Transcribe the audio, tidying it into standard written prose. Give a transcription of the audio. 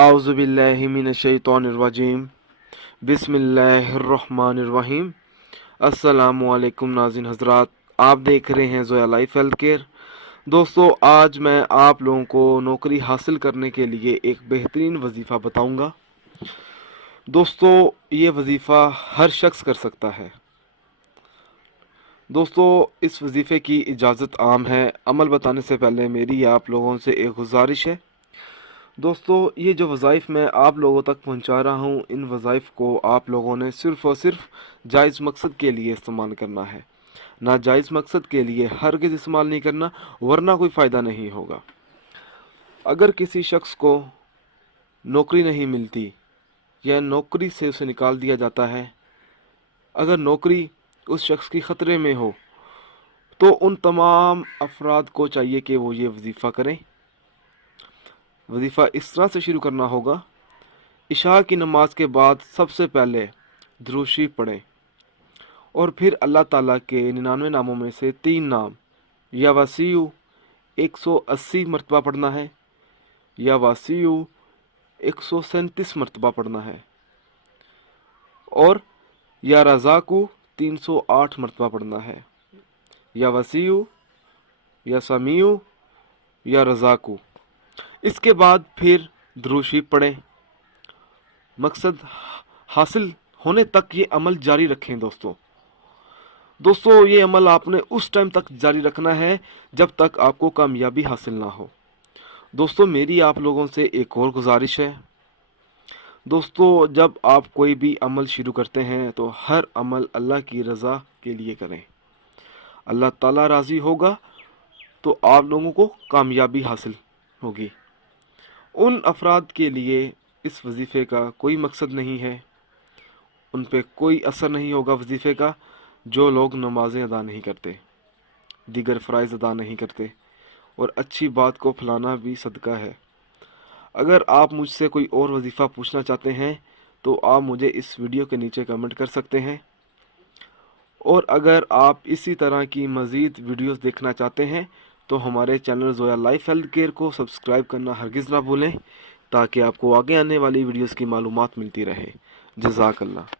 आउज़ुबिल्लाहि मिनश्शैतानिर्रजीम बिस्मिल्लाहिर्रहमानिर्रहीम। अस्सलामुअलैकुम नाज़रीन हज़रात, आप देख रहे हैं ज़ोया लाइफ हेल्थ केयर। दोस्तों, आज मैं आप लोगों को नौकरी हासिल करने के लिए एक बेहतरीन वजीफ़ा बताऊंगा। दोस्तों, ये वजीफ़ा हर शख्स कर सकता है। दोस्तों, इस वजीफ़े की इजाज़त आम है। अमल बताने से पहले मेरी आप लोगों से एक गुजारिश है। दोस्तों, ये जो वज़ाइफ मैं आप लोगों तक पहुंचा रहा हूं, इन वज़ाइफ को आप लोगों ने सिर्फ़ और सिर्फ जायज़ मकसद के लिए इस्तेमाल करना है। नाजायज़ मकसद के लिए हरगिज़ इस्तेमाल नहीं करना, वरना कोई फ़ायदा नहीं होगा। अगर किसी शख्स को नौकरी नहीं मिलती या नौकरी से उसे निकाल दिया जाता है, अगर नौकरी उस शख्स की ख़तरे में हो, तो उन तमाम अफराद को चाहिए कि वो ये वजीफ़ा करें। वजीफ़ा इस तरह से शुरू करना होगा। इशा की नमाज के बाद सबसे पहले दुरूद शरीफ पढ़ें और फिर अल्लाह ताला के 99 नामों में से 3 नाम या वसीयु 180 मरतबा पढ़ना है, या वसीयु 137 मरतबा पढ़ना है, और या रज़ाकु 308 मरतबा पढ़ना है, या वसीयु, या समीयु, या रज़ाकु। इसके बाद फिर दुरूद शरीफ पढ़ें। मकसद हासिल होने तक ये अमल जारी रखें। दोस्तों, ये अमल आपने उस टाइम तक जारी रखना है जब तक आपको कामयाबी हासिल ना हो। दोस्तों, मेरी आप लोगों से एक और गुजारिश है। दोस्तों, जब आप कोई भी अमल शुरू करते हैं तो हर अमल अल्लाह की रज़ा के लिए करें। अल्लाह ताला राज़ी होगा तो आप लोगों को कामयाबी हासिल होगी। उन अफराद के लिए इस वजीफ़े का कोई मकसद नहीं है, उन पे कोई असर नहीं होगा वजीफ़े का, जो लोग नमाज़ें अदा नहीं करते, दीगर फ़राइज़ अदा नहीं करते, और अच्छी बात को फैलाना भी सदका है। अगर आप मुझसे कोई और वजीफ़ा पूछना चाहते हैं तो आप मुझे इस वीडियो के नीचे कमेंट कर सकते हैं। और अगर आप इसी तरह की मज़ीद वीडियोस देखना चाहते हैं तो हमारे channel Zoya life health care को सब्सक्राइब करना हरगिज़ ना भूलें, ताकि आपको आगे आने वाली वीडियोस की मालूमात मिलती रहे। जज़ाकल्लाह।